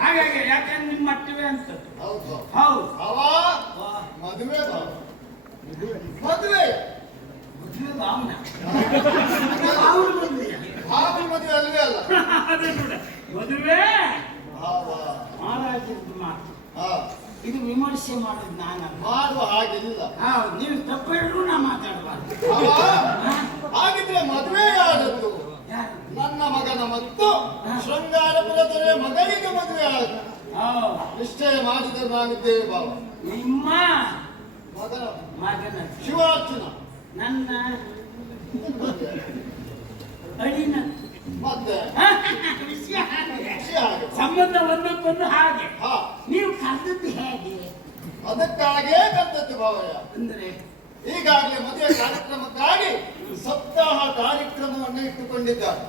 ಹಾಗಾಗಿ ಯಾಕಂದ್ರೆ ನಿಮ್ಮ ಮಟ್ಟಿವೆ ಅಂತ ಹೌದು. ಹೌದು. ಅವ ಮದುವೆ ಮದುವೆ? ಮದುವೆ ಭಾವನ. ಮದುವೆ. ಮದುವೆ ಅಲ್ವೇ ಅಲ್ಲ? ಅದೇ ನೋಡ ಮದುವೆ? ಭಾವ. ಮಹಾರಾಜರದ್ದು ಮಾತು. ಇದು ವಿಮರ್ಶೆ ಮಾಡೋದು ನಾನು ಮಾಡುವ ಹಾಗಿಲ್ಲ. ನೀವು ತಪ್ಪು ಹೇಳಿದ್ರು ನಾ ಮಾತಾಡಬಾರ್ದು. ಹಾಗಿದ್ರೆ ಮದುವೆ ಯಾರದ್ದು ಯಾರು ನನ್ನ ಮಗನ ಮತ್ತು ಶೃಂಗಾರ ದೊರೆ ಮಗನಿಗೆ ಮದುವೆ ಆಗ ನಿಶ್ಚಯ ಮಾಡಿದ ನಾವಿದ್ದೇವೆ ಭಾವ ನಿಮ್ಮ ಮಗನ. ಮಗನ. ಶಿವಾರ್ಜುನ ನನ್ನ ಅಡಿನ ಮತ್ತೆ? ಸಂಬಂಧ ಒಂದಕ್ಕೊಂದು ಹಾಗೆ. ನೀವು ಕರೆದದ್ದು ಹೇಗೆ? ಅದಕ್ಕಾಗೇ ಕರ್ತದ್ದು ಭಾವಯ್ಯ ಅಂದ್ರೆ? ಈಗಾಗಲೇ ಮದುವೆ ಕಾರ್ಯಕ್ರಮಕ್ಕಾಗಿ ಸಪ್ತಾಹ ಕಾರ್ಯಕ್ರಮವನ್ನು ಇಟ್ಟುಕೊಂಡಿದ್ದಾರೆ.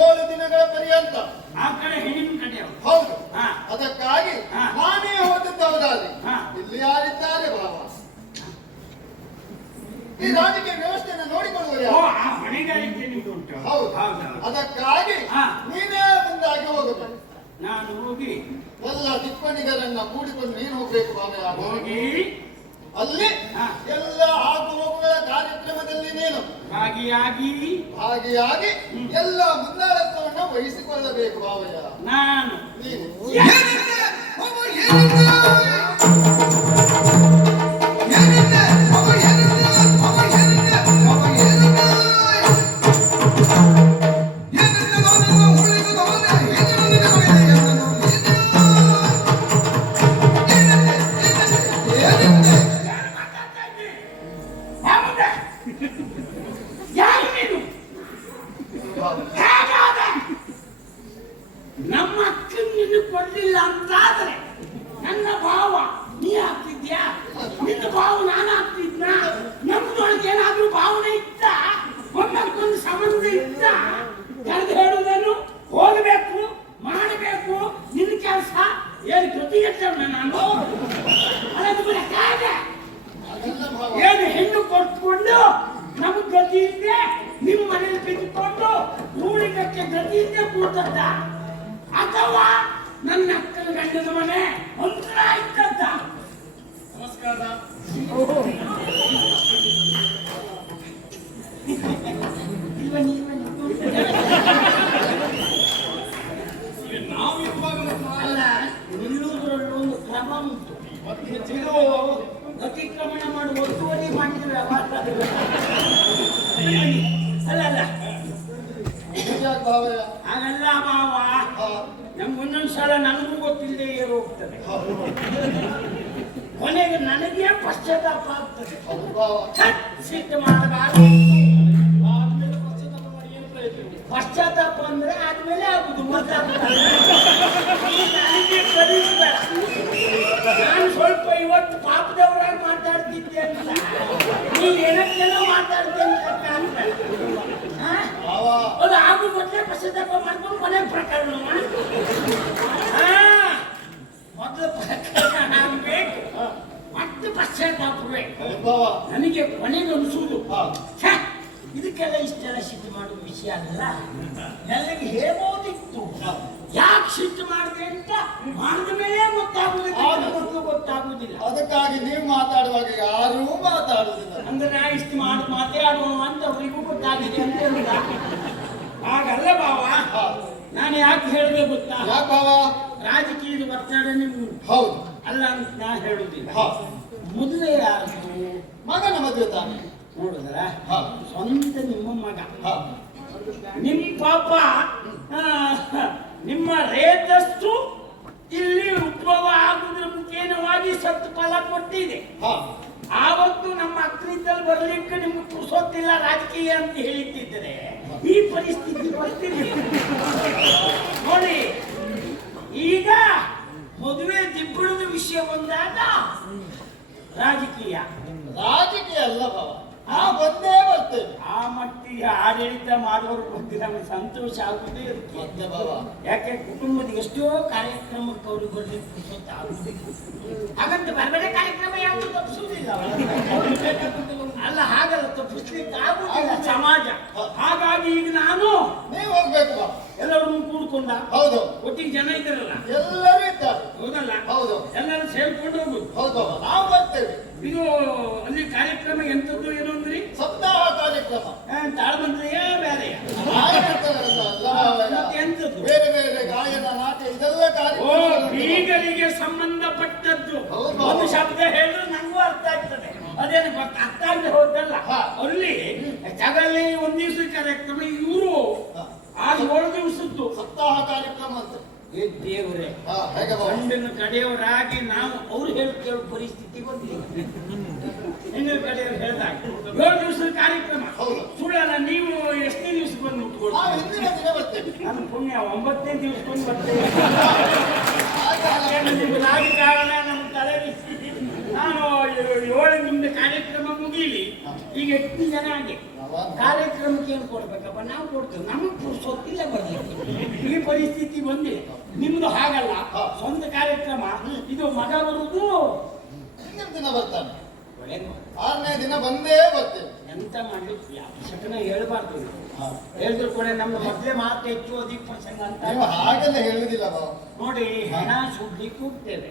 ಏಳು ದಿನಗಳ ಪರ್ಯಂತ. ಆ ಕಡೆ ಹೆಣ್ಣಿನ ಕಡೆ ಹೌದು. ಅದಕ್ಕಾಗಿ. ನಾನೇ ಹೋದದ್ದು ಹೌದಾದ್ರೆ. ಇಲ್ಲಿ ಯಾರಿದ್ದಾರೆ ಬಾಬಾ? ಈ ರಾಜಕೀಯ ವ್ಯವಸ್ಥೆಯನ್ನು ನೋಡಿಕೊಳ್ಳುವರು ಹೌದು. ಅದಕ್ಕಾಗಿ. ನೀನೇ ಬಂದಾಗಿ ಹೋಗಬೇಕು. ನಾನು ಹೋಗಿ ಎಲ್ಲ ಟಿಪ್ಪಣಿಗಳನ್ನ ಕೂಡಿಕೊಂಡು ನೀನು ಹೋಗ್ಬೇಕು ಬಾಬಾ. ಹೋಗಿ ಅಲ್ಲಿ. ಎಲ್ಲ ಆಗು ಹೋಗುವ ಕಾರ್ಯಕ್ರಮದಲ್ಲಿ ನೀನು. ಭಾಗಿಯಾಗಿ ಭಾಗಿಯಾಗಿ ಎಲ್ಲ ಮುಂದಾಳತ್ವವನ್ನು ವಹಿಸಿಕೊಳ್ಳಬೇಕು ಭಾವಯ್ಯ. ನಾನು ನೀನು. ಇದ್ದದ್ದ? ಅಥವಾ ನನ್ನ ಅಕ್ಕನ ಗಂಡದ ಮನೆ ಒಂಥರ ಇದ್ದದ್ದ? ನಮಸ್ಕಾರ. ಅತಿಕ್ರಮಣ ಮಾಡುವ ಒತ್ತುವರಿ ಮಾಡಿದ್ರೆ ಅಲ್ಲ ಅಲ್ಲ. ಇದ್ಯಾಕ್ ಹಾಗಲ್ಲ ಮಾವ. ಹಾ, ನಮ್ಗೆ ಒಂದೊಂದು ಸಲ ನನಗೂ ಗೊತ್ತಿಲ್ಲದೆ ಏರು ಹೋಗ್ತದೆ ಕೊನೆಗೆ ನನಗೆ ಪಶ್ಚಾತ್ತಾಪ ಆಗ್ತದೆ. ಭಾವ ಸಿಟ್ಟು ಮಾಡಬಾರ್ದು. ಪಶ್ಚಾತ್ತಾಪ ಅಂದ್ರೆ ಆದ್ಮೇಲೆ ಆಗುದು ನಾನು ಸ್ವಲ್ಪ ಇವತ್ತು ಪಾಪದವರಾಗಿ ಮಾತಾಡ್ತಿದ್ದೆ ಅಂತ. ನೀ ಏನಕ್ಕೆಲ್ಲ ಮಾತಾಡ್ತೆ ಅಂತ? ಭಾವ ಅದು ಆಗು ಮೊದಲೇ ಪಶ್ಚಾತ್ತಾಪ ಮಾಡ್ಕೊಂಡು ಕೊನೆ ಪ್ರಕರಣ. ಮೊದಲು ಪ್ರಕರಣ ಆಗ್ಬೇಕು. ಮತ್ತೆ ಭಾವ ನನಗೆ ಕೊನೆಗೆ ಅನಿಸುವುದು. ಇದಕ್ಕೆಲ್ಲ ಇಷ್ಟೆಲ್ಲ ಸಿಟ್ಟು ಮಾಡೋ ವಿಷಯ ಅಲ್ಲ. ಎಲ್ಲರಿಗೆ ಹೇಳ್ಬೋದಿತ್ತು ಯಾಕೆ ಸಿಟ್ಟು ಮಾಡಿದೆ ಅಂತ ಮಾಡಿದ ಗೊತ್ತಾಗುದಿಲ್ಲ ಅದಕ್ಕಾಗಿ ನೀವು ಮಾತಾಡುವಾಗ ಯಾರೂ ಮಾತಾಡುವುದಿಲ್ಲ. ಅಂದ್ರೆ ನಾ ಇಷ್ಟು ಮಾಡಿ ಮಾತಾಡುವ ಅಂತ ಅವರಿಗೂ ಗೊತ್ತಾಗಿದೆ ಅಂತ ಹೇಳುದ. ಹಾಗಲ್ಲ ಬಾವ. ನಾನು ಯಾಕೆ ಹೇಳಿದೆ ಗೊತ್ತಾ? ಬಾವ? ರಾಜಕೀಯದ ನಿಮ್ಗೆ ಹೌದು. ಅಲ್ಲ ಅಂತ ನಾ ಹೇಳುದಿಲ್ಲ ಹಾ. ಮೊದಲೇ ಯಾರು ಮಗನ ಮದುವೆ ತಾನೆ. ನೋಡಿದ್ರ. ಸ್ವಂತ ನಿಮ್ಮ ಮಗ. ನಿಮ್ ನಿಮ್ಮ ಪಾಪ ನಿಮ್ಮ ರೇತಸ್ಸು ಇಲ್ಲಿ ಉದ್ಭವ ಆಗುವುದರ ಮುಖೇನವಾಗಿ ಸತ್ತು ಫಲ ಕೊಟ್ಟಿದೆ. ಆವತ್ತು ನಮ್ಮ ಅಕ್ರಿದ್ದಲ್ಲಿ ಬರ್ಲಿಕ್ಕೆ ನಿಮ್ಗೆ ಕುಸೋತಿಲ್ಲ ರಾಜಕೀಯ ಅಂತ ಹೇಳಿದ್ದಿದ್ರೆ ಈ ಪರಿಸ್ಥಿತಿ ಬರ್ತಿದೆ. ನೋಡಿ ಈಗ ಮದುವೆ ದಿಬ್ಬಣದ ವಿಷಯ ಬಂದಾಗ ರಾಜಕೀಯ. ರಾಜಕೀಯ ಅಲ್ಲ ಭಾವ ನಾ ಬಂದೇ ಬರ್ತೇವೆ ಆ ಮಟ್ಟಿಗೆ ಆಡಳಿತ ಮಾಡುವವರು ಬಗ್ಗೆ ನಮಗೆ ಸಂತೋಷ ಆಗುದೇ ಇರುತ್ತೆ ಯಾಕೆ? ಕುಟುಂಬದ ಎಷ್ಟೋ ಕಾರ್ಯಕ್ರಮಕ್ಕೆ ಅವರು ಬರ್ಲಿಕ್ಕೆ ಪುರ್ಸೊತ್ತು ಆಗುದಿಲ್ಲ. ಹಾಗಂತ ಬೇರೆ ಕಾರ್ಯಕ್ರಮ ಯಾವುದು ತಪ್ಪಿಸುವುದಿಲ್ಲ ಅಲ್ಲ ಹಾಗಲ್ಲ ತಪ್ಪಿಸ್ಲಿಕ್ಕೆ ಆಗುದಿಲ್ಲ ಸಮಾಜ. ಹಾಗಾಗಿ ಈಗ ನಾನು ನೀವು ಹೋಗ್ಬೇಕು ಎಲ್ಲರೂ ಕೂಡ್ಕೊಂಡ. ಹೌದು. ಒಟ್ಟಿಗೆ ಜನ ಇದ್ದಾರಲ್ಲ? ಎಲ್ಲರೂ ಇದ್ದಾರೆ. ಹೌದಲ್ಲ? ಹೌದು. ಎಲ್ಲರೂ ಸೇರ್ಕೊಂಡು ಹೋಗುದು. ಹೌದು ನಾವು ಬರ್ತೇವೆ. ಇದು ಅಲ್ಲಿ ಕಾರ್ಯಕ್ರಮ ಎಂತದ್ದು ಏನು ಅಂದ್ರಿ? ಸಪ್ತಾಹ ಕಾರ್ಯಕ್ರಮ. ಆ, ತಾಳ್ಮಂತ್ರಿಯ. ಮತ್ತೆ ಎಂತದ್ದು ಬೇರೆ ಬೇರೆ ಗಾಯನ ನಾಟ್ಯ ಇದೆಲ್ಲ ಓ ಕಾರ್ಯಕ್ರಮ ಬೀಗರಿಗೆ ಸಂಬಂಧಪಟ್ಟದ್ದು. ಒಂದು ಶಬ್ದ ಹೇಳಿದ್ರೆ ನಂಗೂ ಅರ್ಥ ಆಗ್ತದೆ. ಅದೇನು ಅರ್ಥ ಆಗದೆ ಹೋದಲ್ಲ ಅಲ್ಲಿ ಜಗಲ್ಲಿ ಒಂದಿವ್ಸ ಕಾರ್ಯಕ್ರಮ ಇವರು ಆರು ಏಳು ದಿವಸದ್ದು ಸಪ್ತಾಹ ಕಾರ್ಯಕ್ರಮ ಅಂತ. ಏ ದೇವರೇ ಹಾ ಹೇಗೆ ಗಂಡಿನ ಕಡೆಯವರಾಗಿ ನಾವು ಅವ್ರು ಹೇಳ್ತೇವೆ ಕೇಳೋ ಪರಿಸ್ಥಿತಿ ಬಂದಿಲ್ಲ ಹೆಣ್ಣಿನ ಕಡೆಯವ್ರು ಹೇಳ್ದಾಗ ಏಳು ದಿವಸದ ಕಾರ್ಯಕ್ರಮ. ಹೌದು. ಸುಳ್ಳಲ್ಲ ನೀವು ಎಷ್ಟನೇ ದಿವಸ ಬಂದು ನಾವು ಹಿಂದಿನ ದಿನ ಬರ್ತೇವೆ. ನಾನು ಪುಣ್ಯ ಒಂಬತ್ತನೇ ಬಂದು ಬರ್ತೇವೆ. ಆಗ ನಿಮ್ಗೆ ರಾಜಕಾರಣ ನಮ್ಮ ತಲೆ ಬಿಸಿ. ನಾನು ಏಳು ನಿಮ್ದು ಕಾರ್ಯಕ್ರಮ ಮುಗೀಲಿ. ಈಗ ಎಷ್ಟು ಜನ ಆಗಿ ಕಾರ್ಯಕ್ರಮಕ್ಕೆ ಏನು ಕೊಡ್ಬೇಕಪ್ಪ? ನಾವು ಕೊಡ್ತೇವೆ. ನಮಗೆ ಸೊತ್ತಿಲ್ಲ ಬರ್ಲಿಕ್ಕೆ. ಈ ಪರಿಸ್ಥಿತಿ ಬಂದಿದೆ ನಿಮ್ದು ಹಾಗಲ್ಲ. ಸ್ವಂತ ಕಾರ್ಯಕ್ರಮ. ಇದು ಮಗ ಬರುವುದು ದಿನ ಬರ್ತಾನೆ. ಆರನೇ ದಿನ ಬಂದೇ ಬರ್ತೇವೆ ಎಂತ ಮಾಡ್ಲಿಕ್ಕೆ ಶಕನ ಹೇಳ್ಬಾರ್ದು. ಹೇಳಿದ್ರು ಕೂಡ ನಮ್ಮ ಮೊದಲೇ ಮಾತು ಹೆಚ್ಚು ಅಧಿಕ ಪ್ರಸಂಗ ಅಂತ. ಹಾಗೆಲ್ಲ ಹೇಳುದಿಲ್ಲ ನೋಡಿ ಹೆಣ ಸುಡ್ಲಿ ಕೂಗ್ತೇವೆ.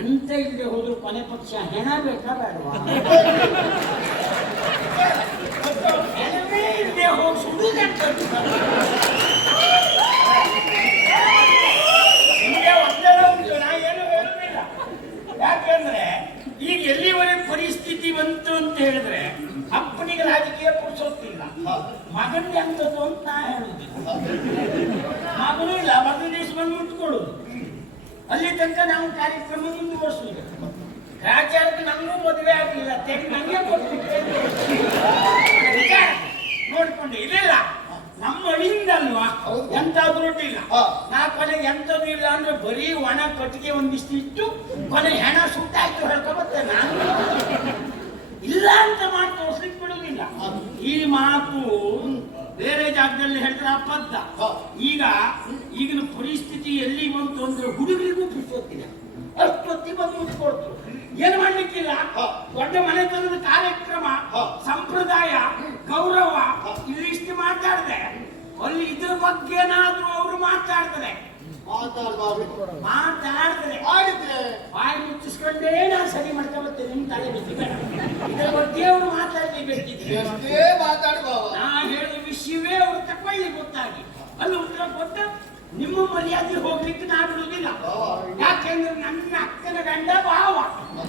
ಎಂತ ಇಲ್ಲದೆ ಹೋದ್ರು ಕೊನೆ ಪಕ್ಷ ಹೆಣ ಬೇಕಾ ಬೇಡವಾ? ಇಲ್ಲದೆ ಹೋಗಿ ಸುಡುವುದೆಂತದ್ದು? ನಿಮಗೆ ಈಗ ಎಲ್ಲಿವರೆಗೆ ಪರಿಸ್ಥಿತಿ ಬಂತು ಅಂತ ಹೇಳಿದ್ರೆ ಅಪ್ಪನಿಗೆ ರಾಜಕೀಯ ಪುರುಷೋತ್ತಿಲ್ಲ ಮಗನಿಗೆ ಅಂತದ್ದು ಅಂತ ನಾ ಹೇಳುದಿಲ್ಲ ಮಗನೂ ಇಲ್ಲ, ಮಗನ ದೇಶ ಬಂದು ಮುಟ್ಕೊಳ್ಳೋದು. ಅಲ್ಲಿ ತನಕ ನಾವು ಕಾರ್ಯಕ್ರಮ ಮುಂದುವರಿಸುವುದು. ರಾಜ್ಯಕ್ಕೆ ನಮಗೂ ಮದುವೆ ಆಗಲಿಲ್ಲ. ತೆಗೆ ನನಗೆ ಕೊಟ್ಬಿಟ್ಟೆ ವಿಚಾರ ನೋಡ್ಕೊಂಡು ಇರಲಿಲ್ಲ ನಮ್ಮ ಅಳಿಯಿಂದ ಅಲ್ವಾ ಹೌದು. ಎಂತಾದ್ರೂ ಇಲ್ಲ ಹಾ. ನಾ ಕೊನೆಗೆ ಎಂತದ್ದು ಇಲ್ಲ ಅಂದ್ರೆ ಒಣ ಕಟ್ಟಿಗೆ ಒಂದಿಷ್ಟು ಇಟ್ಟು ಕೊನೆ ಹೆಣ ಸುಟ್ಟಾಯ್ತು ಹೇಳ್ಕೊಬತ್ತೆ ನಾನು? ಇಲ್ಲ ಅಂತ ಮಾಡಿ ತೋರ್ಸ್ಲಿಕ್ಕೆ ಬಿಡುವುದಿಲ್ಲ ಈ ಮಾತು ಬೇರೆ ಜಾಗದಲ್ಲಿ ಹೇಳಿದ್ರೆ ಅಬದ್ಧ. ಹಾ. ಈಗ ಈಗಿನ ಪರಿಸ್ಥಿತಿ ಎಲ್ಲಿ ಬಂತು ಅಂದ್ರೆ ಹುಡುಗರಿಗೂ ಬಿಟ್ಟೋಗ್ತಿಲ್ಲ ಅಷ್ಟೊತ್ತಿ ಬಂದು ಮುಟ್ಕೊಳ್ತು ಏನ್ ಮಾಡ್ಲಿಕ್ಕಿಲ್ಲ? ದೊಡ್ಡ ದೊಡ್ಡ ಮನೆತನದ ಕಾರ್ಯಕ್ರಮ. ಸಂಪ್ರದಾಯ, ಗೌರವ ಇಲ್ಲಿಷ್ಟು ಮಾತಾಡಿದೆ. ಅಲ್ಲಿ ಇದ್ರ ಬಗ್ಗೆ ಏನಾದ್ರೂ ಅವರು ಮಾತಾಡ್ತಾರೆ. ಮಾತಾಡಬಾರ್ದು. ಮಾತಾಡಿದ್ರೆ ಆಡಿದ್ರೆ ಬಾಯಿ ಮುಚ್ಚಿಸ್ಕೊಂಡೇ ನಾನು ಸರಿ ಮಾಡ್ಕೊಂಬರ್ತೇನೆ ನಿಮ್ ತಲೆ ಬಿಸಿ ಬೇಡ. ಇದ್ರ ಬಗ್ಗೆ ಅವರು ಮಾತಾಡ್ಲೇಬೇಕಿದ್ರೆ. ಎಷ್ಟೇ ಮಾತಾಡಿ ಭಾವ ನಾ ಹೇಳಿದ ವಿಷಯವೇ ಅವ್ರು ತಕೊಳ್ಳಿ ಗೊತ್ತಾಗಿ. ಅಲ್ಲಿ ಉತ್ತರ ಕೊಟ್ಟ ನಿಮ್ಮ ಮರ್ಯಾದೆ ಹೋಗ್ಲಿಕ್ಕೆ ನಾನು ಯಾಕೆಂದ್ರೆ ನನ್ನ ಅಕ್ಕನ ಗಂಡ ಭಾವ.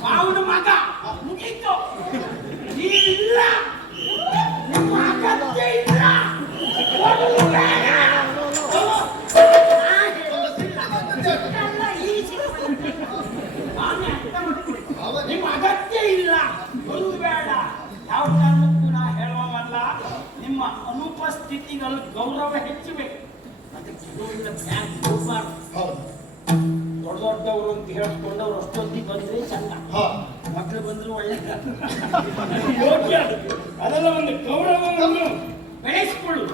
ಭಾವನ ಮಗ. ಮುಗೀತು. ನೀವಿಲ್ಲ ನಿಮ್ಮ ಅಗತ್ಯ ಇಲ್ಲ. ಯಾವ ಕಾರಣಕ್ಕೂ ನಾ ಹೇಳುವವಲ್ಲ ನಿಮ್ಮ ಅನುಪಸ್ಥಿತಿಗಳು ಗೌರವ ಹೆಚ್ಚಬೇಕು. ಅದಕ್ಕೆ ಬ್ಯಾಂಕ್ ಹೋಗ್ಬಾರ್ದು ದೊಡ್ಡ ದೊಡ್ಡವರು ಅಂತ ಹೇಳಿಕೊಂಡವ್ರು ಅಷ್ಟೊತ್ತಿಗೆ ಬಂದ್ರೆ ಚಂದ. ಮಕ್ಕಳು ಬಂದ್ರು ಒಳ್ಳೆ ಯೋಗ್ಯ. ಅದು. ಅದೆಲ್ಲ ಒಂದು ಗೌರವವನ್ನು ಬೆಳೆಸಿಕೊಳ್ಳು?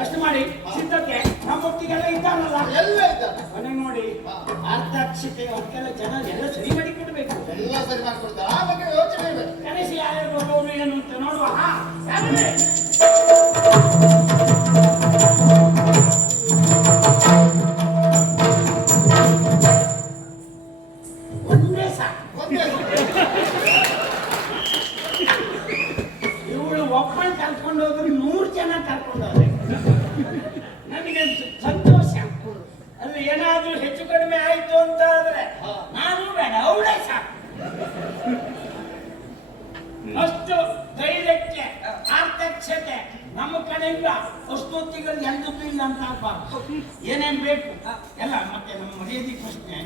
ಅಷ್ಟು ಮಾಡಿ. ಸಿದ್ಧತೆ ನಮ್ಮೊಟ್ಟಿಗೆಲ್ಲ ಇದ್ದಾರಲ್ಲ? ಎಲ್ಲ ಇದ್ದಾರೆ ಮನೆ ನೋಡಿ ಅರ್ಧಾಕ್ಷತೆ ಅವಕ್ಕೆಲ್ಲ ಜನ ಎಲ್ಲ ಸರಿ ಮಾಡಿ ಕೊಡ್ಬೇಕು ಎಲ್ಲ ಸರಿ ಮಾಡ್ಕೊಡ್ತಾರೆ. ಆ ಬಗ್ಗೆ ಯೋಚನೆ ಇದೆ ಕರೆಸಿ ಯಾರ್ಯಾರು ಬರೋರು ಏನು ಅಂತ ನೋಡುವ. ಹಾ, ಒಂದೇ ಸಾಕು. ಒಂದೇ ಇವಳು ಒಬ್ಬಳು ಕರ್ಕೊಂಡು ಹೋದ್ರೆ ನೂರು ಜನ ಕರ್ಕೊಂಡು ಹೋದ್ರೆ ನನಗೆ ಸ- ಸಂತೋಷ ಅಲ್ಲಿ ಏನಾದ್ರೂ ಹೆಚ್ಚು ಕಡಿಮೆ ಆಯ್ತು ಅಂತ ಆದ್ರೆ ನಾನು ಬೇಡ ಅವಳೇ ಸಾಕು ಅಷ್ಟು ಧೈರ್ಯಕ್ಕೆ ಆರ್ಥಕ್ಷತೆ ಕಡೆಯಿಂದ ಅಷ್ಟೊತ್ತಿಗಳು ಎಂದಕ್ಕೂ ಇಲ್ಲ ಅಂತ ಆಗ್ಬಾರ್ದು. ಏನೇನ್ ಬೇಕು? ಎಲ್ಲ ಮತ್ತೆ ನಮ್ಮ ಮರ್ಯಾದೆ ಪ್ರಶ್ನೆ.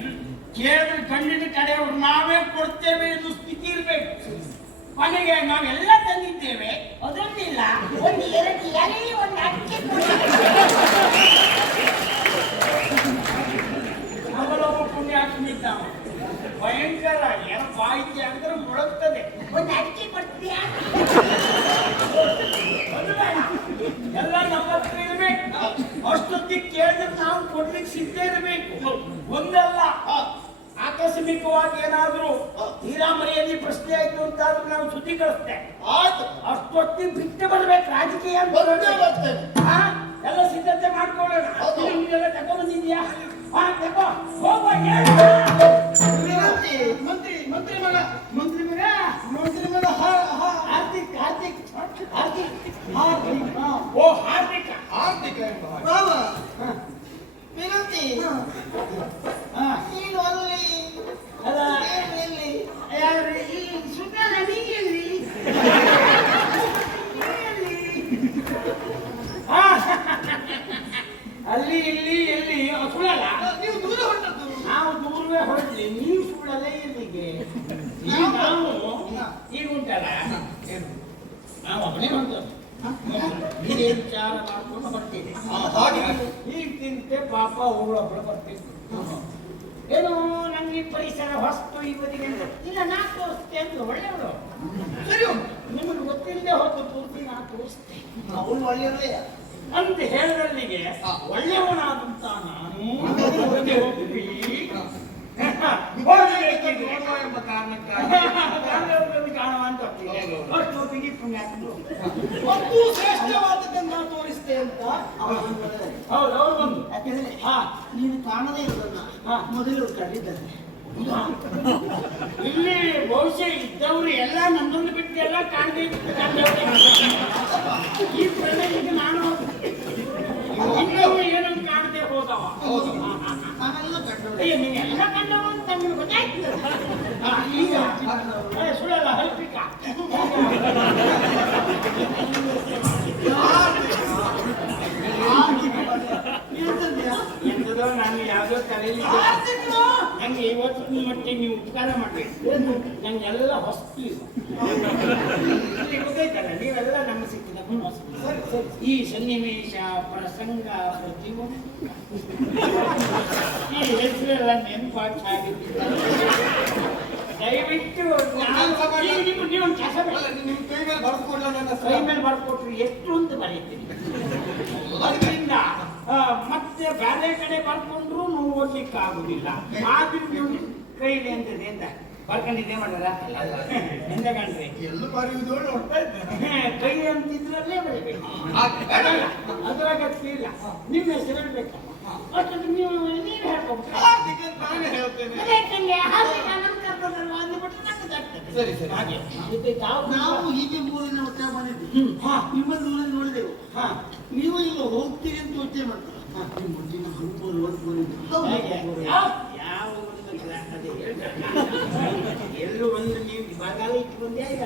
ಕೇಳಿದ್ರೆ ಕಣ್ಣಿನ ಕಡೆಯವ್ರು ನಾವೇ ಕೊಡ್ತೇವೆ ಎಂದು ಸ್ಥಿತಿ ಇರ್ಬೇಕು. ಕೊನೆಗೆ ನಾವೆಲ್ಲ ತಂದಿದ್ದೇವೆ ಅದೊಂದಿಲ್ಲ ಒಂದು ಎರಡು ಎಲೆ ಒಂದು ಅಕ್ಕಿ ಅವಲೊಬ್ಬ ಪುಣ್ಯಾತ್ಮಿದ್ದಾವ ಭಯಂಕರ ಏನೋ ಬಾಯಿಗೆ ಅಂದ್ರೆ ಮುಳುಗ್ತದೆ ಒಂದು ಅಡಿಕೆ ಕೊಡ್ತೀಯಾ ಅದು ಬೇಡ. ಎಲ್ಲ ನಮ್ಮ ಹತ್ರ ಇರ್ಬೇಕು ಅಷ್ಟೊತ್ತಿಗೆ ಕೇಳಿದ್ರೆ ನಾವು ಕೊಡ್ಲಿಕ್ಕೆ ಸಿದ್ಧ ಇರಬೇಕು ಒಂದಲ್ಲ ಆಕಸ್ಮಿಕವಾಗಿ ಏನಾದ್ರೂ ತೀರಾ ಮರ್ಯಾದೆ ಪ್ರಶ್ನೆ ಆಯ್ತು ಅಂತ ಆದ್ರೂ ನಾವು ಸುದ್ದಿ ಕಳಿಸ್ತೆ ಆಯ್ತು. ಅಷ್ಟೊತ್ತಿಗೆ ಬಿಟ್ಟು ಬರ್ಬೇಕು ರಾಜಕೀಯ ಅಂತ ಬಂದೇ ಬರ್ತೇನೆ. ಹಾ? ಎಲ್ಲ ಸಿದ್ಧತೆ ಮಾಡ್ಕೊಳ್ಳೋಣ. ಹೌದು. ಬಂದಿದ್ಯಾ ತಗೊಂಡ್ಬಂದಿದ್ಯಾ ಹಾ ತಗೋ. ಮಂತ್ರಿ ಮಂತ್ರಿ ಮಂತ್ರಿ ಮಗ. ಮಂತ್ರಿ ಮಗ ಮಂತ್ರಿ ಮಗ. ಹಾ ಹಾ ಹಾರ್ದಿಕ್ ಹಾರ್ದಿಕ್. ಹಾರ್ದಿಕ್. ಹಾರ್ದಿಕ್, ಹಾ. ಓ ಹಾರ್ದಿಕ. ಆರ್ಥಿಕ ವಿನಂತಿ. ಹಾ. ನೀನು ಅಲ್ಲಿ. ಅಲ್ಲ. ಇಲ್ಲಿ ಅಲ್ಲಿ ಇಲ್ಲಿ ಎಲ್ಲಿ ಸುಳ್ಳಲ್ಲ ನೀವು ದೂರ ಹೊರಟದ್ದು ನಾವು ದೂರವೇ ಹೊರಡ್ಲಿ ನೀವು ಸುಳ್ಳಲ್ಲ ಇಲ್ಲಿಗೆ ಈಗ ನಾವು ಈಗ ನಾವು ಒಬ್ಬನೇ ವಿಚಾರ ಮಾಡ್ಕೊಂಡು ಬರ್ತೀವಿ. ಈಗ ತಿಂತೆ ಪಾಪ ಒಬ್ಬಳೊಬ್ಬಳು ಬರ್ತೀವಿ ಏನು ಈ ಪರಿಸರ ಹೊಸ್ತು ಇವತ್ತಿಗೆ. ಇಲ್ಲ ನಾ ತೋರಿಸ್ತೆ ಅಂತ ಒಳ್ಳೆಯವರು. ಸರಿ ನಿಮಗೆ ಗೊತ್ತಿಲ್ಲದೆ ಹೊತ್ತು ಪೂರ್ತಿ ನಾ ತೋರಿಸ್ತೆ. ಅವನು ಒಳ್ಳೆಯವರೇ. ಅಂತ ಹೇಳಿದಲ್ಲಿಗೆ ಒಳ್ಳೆಯವನಾದಂತ ನಾನು ಎಂಬ ಕಾರಣಕ್ಕಾಗಿ. ಅಷ್ಟೊತ್ತಿಗೆ ಶ್ರೇಷ್ಠವಾದದ್ದನ್ನ ತೋರಿಸ್ತೆ ಅಂತ. ಹೌದು ಅವ್ರು ಬಂದು. ಯಾಕೆಂದ್ರೆ ಹಾ. ನೀನು ಕಾಣದೇ ಇರೋದನ್ನ. ಮೊದಲು ಕಂಡಿದ್ದಾನೆ ಇಲ್ಲಿ ಬಹುಶಃ ಇದ್ದವರು ಎಲ್ಲ ನನ್ನೊಂದು ಬಿಟ್ಟು ಎಲ್ಲ ಕಾಣ್ತೇವೆ ಈ ಪ್ರದೇಶಕ್ಕೆ ನಾನು ಇನ್ನೂ ಏನೋ ಕಾಣದೆ ಹೋದವ. ಎಲ್ಲ ಕಂಡವ ಅಂತ ನಮ್ಗೆ ಗೊತ್ತಾಯ್ತು. ಈಗ ಸುಳ್ಳಲ್ಲ ಹಲ್ಪಿಕ ನಾನು ಯಾವುದೋ ತಲೆಯಲ್ಲಿ! ನಂಗೆ ಇವತ್ತು ಮಟ್ಟಿಗೆ ನೀವು ಉಪಕಾರ ಮಾಡಬೇಕು. ನಂಗೆಲ್ಲ. ಇಲ್ಲಿ ಗೊತ್ತಾಯ್ತಲ್ಲ ನೀವೆಲ್ಲ ನಮ್ಮ ಸಿಕ್ಕಿದ ಈ ಸನ್ನಿವೇಶ ಪ್ರಸಂಗ ಪ್ರತಿಯೊಂದು ಈ ಹೆಸರೆಲ್ಲ ನೆನಪಾಗಿ ದಯವಿಟ್ಟು ನೀವು ಕೆಲಸ ನಿಮ್ಮ ಕೈ ಮೇಲೆ ನನ್ನ ಕೈ ಮೇಲೆ ಬರ್ಕೊಟ್ರು ಎಷ್ಟು ಅಂತ ಬರೀತೀನಿ. ಅದರಿಂದ ಮತ್ತೆ ಬೇರೆ ಕಡೆ ಬರ್ಕೊಂಡ್ರು ನಾವು ಓದ್ಲಿಕ್ಕೆ ಆಗುದಿಲ್ಲ. ಆದ್ರೂ ಕೈಲಿ ಅಂತದೆ ಅಂತ ಬರ್ಕೊಂಡಿದ್ದೆ ಮಾಡಲ್ಲ? ಎಂತ ಕಂಡ್ರಿ. ಎಲ್ಲ ಬರೆಯುವುದು ನೋಡ್ತಾ ಕೈ ಅಂತಿದ್ರಲ್ಲೇ ಬರೀಬೇಕು. ಅದರ ಗತಿ ಇಲ್ಲ. ನಿಮ್ಮ ಹೆಸರು ಅಷ್ಟೊಂದು ನೀವು ನೀವು ನಾನೇ ಹೇಳ್ತೇನೆ. ಸರಿ, ಸರಿ. ಹಾಗೆ. ನಾವು ಹೀಗೆ ಮೂರಿನ ಒತ್ತಾಯ ಮಾಡಿದ್ವಿ ಹ್ಮ್. ಹಾ. ನಿಮ್ಮನ್ನು ಊರಲ್ಲಿ ನೋಡಿದೆವು. ಹಾ. ನೀವು ಈಗ ಹೋಗ್ತೀರಿ ಅಂತ ಯೋಚನೆ ಮಾಡ್ತಾರೆ? ಹೇಗೆ? ಯಾವ ಒಂದು ಎಲ್ಲೂ ಒಂದು ನೀವು ಬರಗಾಲ ಇಟ್ಟು ಬಂದೇ ಇಲ್ಲ.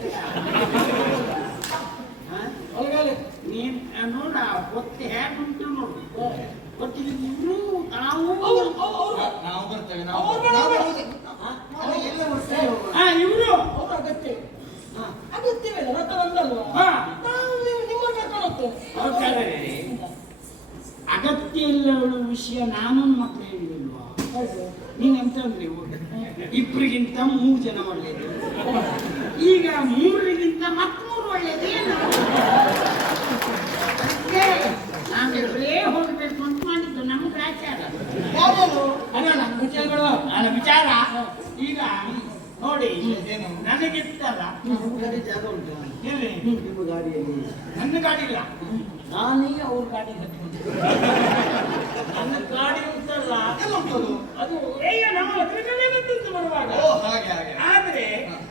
ನೀನ್ ನೋಡ ಒತ್ತೆ ಹೇಗುಂಟು ನೋಡು. ಒಟ್ಟಿಗೆ ಇಬ್ರು ನಾವು ನಾವು ಬರ್ತೇವೆ. ನಾವು ಇವ್ರು. ಅಗತ್ಯ. ರಥ. ನಾವು ನೀವು ನಿಮ್ಮ ಕರ್ಕೊಂಡು. ಅಗತ್ಯ ಇಲ್ಲ ಹೇಳುವ ವಿಷಯ ನಾನು ಮಕ್ಳು ಹೇಳಿಲ್ವಾ? ನೀನ್ ಎಂತಂದ್ರೆ ಇಬ್ಬರಿಗಿಂತ ಮೂರು ಜನ ಒಳ್ಳೇದು ಈಗ ಮೂರರಿಗಿಂತ ಮತ್ಮೂರು ಒಳ್ಳೇದು ಏನು? ಆಮೇಲೆ ನಾವಿಬ್ಬರೇ ಹೋಗ್ಬೇಕು ಅಂತ ಮಾಡಿದ್ದು ನಮ್ಮ ಗ್ರಾಚಾರ ಯಾವ್ದು ಅಲ್ಲ ನಮ್ಮ ವಿಚಾರಗಳು ನನ್ನ ವಿಚಾರ. ಈಗ ನೋಡಿ? ನನಗಿತ್ತಲ್ಲ ನಿಮ್ಮ ಗಾಡಿ ಜಾಗ ಉಂಟು. ಇರ್ಲಿ ನಿಮ್ಮ ಗಾಡಿಯಲ್ಲಿ. ನನ್ನ ಗಾಡಿ ಇಲ್ಲ ನಾನೇ ಅವ್ರ ಗಾಡಿ ನನ್ನ ಗಾಡಿ ಉಂಟಲ್ಲ? ಅದು? ಏಯ್ಯ ನಮ್ಮ ಹತ್ರದಲ್ಲೇ ಬಂದಿತ್ತು ಬರುವಾಗ. ಆದ್ರೆ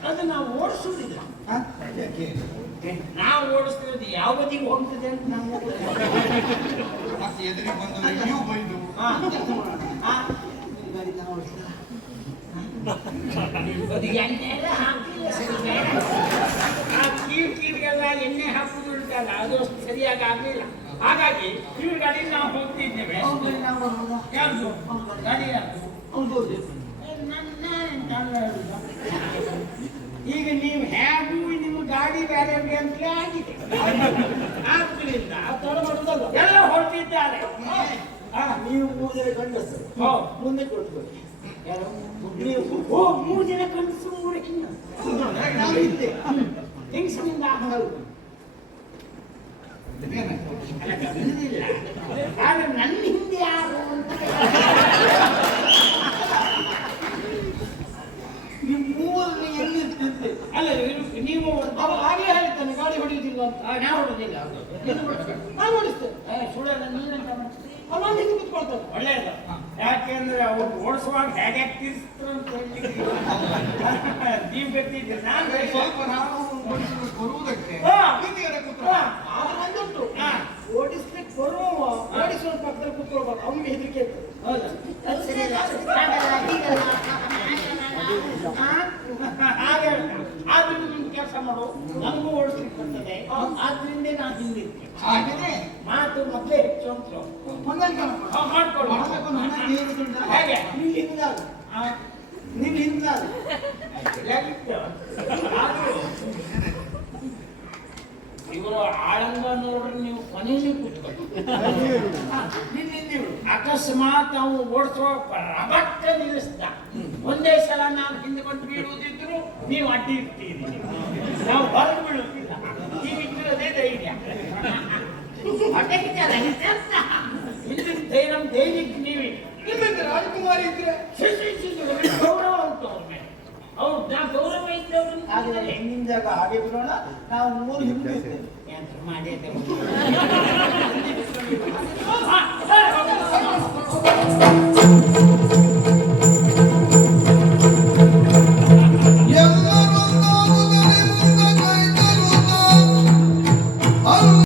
ಅದು ನಾವು ಓಡಿಸುವುದಿಲ್ಲ? ನಾವು ಓಡಿಸ್ತಿರೋದು ಯಾವ ಬದಿಗೆ ಹೋಗ್ತದೆ ಅಂತ ನಾವು. ಮತ್ತೆ ಎದುರಿಗೆ ಬಂದು ನೀವು ಬೈದು ಹಾ. ಹಾ. ನಿಮ್ಮ ಗಾಡಿ ನಾವು ಓಡಿಸ್ತೀರಾ? ಅದು ಎಣ್ಣೆ ಎಲ್ಲ ಹಾಕಿಲ್ಲ ಸರಿ. ಆ ಕೀರ್ ಕೀರ್ಗೆಲ್ಲ ಎಣ್ಣೆ ಹಾಕುದು ಉಂಟಲ್ಲ ಅದು ಸರಿಯಾಗಿ ಆಗಲಿಲ್ಲ. ಹಾಗಾಗಿ ಇವ್ರ ಗಾಡಿ ನಾವು ಹೋಗ್ತಿದ್ದೇವೆ. ಅವ್ರ ಗಾಡಿ ಎಂತ ಈಗ ನೀವು ಹೇಗೂ ನಿಮ್ಮ ಗಾಡಿ ಬೇರೆ ಅಂತಲೇ ಆಗಿದೆ. ಆದ್ರಿಂದ ಎಲ್ಲ ಹೊರಟಿದ್ದಾರೆ. ಹಾ, ನೀವು ಮುಂದೆ ಗಂಡಸರು ಮುಂದೆ ಯಾರು ನೀವು ಓ ಮೂರು ಜನ ಕನಸು ಮೂರು ನಾವು ಇದ್ದೆ. ಆದ್ರೆ ನನ್ನ ಹಿಂದೆ ಯಾರು ಅಂತ ನೀವು ಅಲ್ಲ ನೀವು- ನೀವು ಅವ ಹಾಗೆ ಹೇಳ್ತಾನೆ ಗಾಡಿ ಹೊಡೆಯುವುದಿಲ್ಲ ಅಂತ. ನಾವು ಹೊಡೆದಿಲ್ಲ. ಹೊಡಿಸ್ತೇನೆ. ಏ, ಸುಳ್ಳಲ್ಲ ನೀನೆಂತ ಯಾಕೆಂದ್ರೆ ಅವ್ರು ಓಡಿಸುವಾಗ ಹೇಗೆ ತೀರಿಸ್ತಾರೆ ಅಂತ ಹೇಳಿ ನೀವು ಗೊತ್ತಿದ್ದೀರಿ ನಾನು ಸ್ವಲ್ಪ ಓಡಿಸ್ಲಿಕ್ಕೆ ಬರುವುದಕ್ಕೆ ಬರುವವ ಓಡಿಸುವ ಪಕ್ಕದಲ್ಲಿ ಕೂತ್ಕೊಳ್ಬಾರ್ದು ಅವನಿಗೆ ಹೆದರಿಕೆ ಹೌದಾ. ಆದ್ರಿಂದ ನಿಮ್ಗೆ ಕೆಲಸ ಮಾಡು. ನನಗೂ ಓಡಿಸ್ಲಿಕ್ಕೆ ಬರ್ತದೆ ಆದ್ರಿಂದ ನಾನು ಹಿಂದಿರ್ತೀನಿ. ಹಾಗೇನೆ ಮಾತು ಮೊದಲೇ ಹೆಚ್ಚು ಅಂತ ಹೊಂದಾಣಿಕೆ ಮಾಡ್ಕೊಳ್ಳಿ. ಹಾ, ಮಾಡ್ಕೊಳ್ಳಿ. ಮಾಡ್ಬೇಕು ಅಂದ್ರೆ ಹಣ ಹೇಗೆ. ಗೊತ್ತುಂಟಾ? ಹೇಗೆ? ನೀವು ಹಿಂದಾದ ಆ, ನೀವು ಹಿಂದಾದ ಹೇಗಿತ್ತು? ಆದ್ರೂ. ಇವರು ಆಳಂಗ ನೋಡ್ರಿ ನೀವು ಕೊನೆಯಲ್ಲಿ ಕೂತ್ಕೊಂಡು. ಅಕಸ್ಮಾತ್ ಅವನು ಓಡಿಸುವ ರಬಕ್ಕ ನಿಲ್ಲಿಸ್ದ. ಒಂದೇ ಸಲ ನಾನು ಹಿಂದೆ ಬಂದು ನೀವು ಅಡ್ಡಿ ಇರ್ತೀರಿ ನಾವು ಹೊರಗೆ ಬೀಳುತ್ತಿಲ್ಲ ನೀವಿಟ್ಟಿರೋದೇ ಧೈರ್ಯ. ಹೊಟ್ಟೆಗಿದ್ದಲ್ಲ, ಇದೆಂತ? ಹಿಂದಿನ ಧೈರ್ಯ ಧೈರ್ಯಕ್ಕೆ ನೀವಿ. ನಿಮ್ಮಿಂದ ರಾಜಕುಮಾರಿ ಇದ್ರೆ ಗೌರವ ಉಂಟು ಅವ್ರ ಮೇಲೆ. ಅವ್ರು ನಾ ಗೌರವ ಇದ್ದವರು ಹಾಗೆ ಹೆಣ್ಣಿನ ಜಾಗ ಹಾಗೆ ಬಿಡೋಣ ನಾವು ಮೂರು ಹಿಂದೆ ಇರ್ತೇವೆ ಮಾಡಿ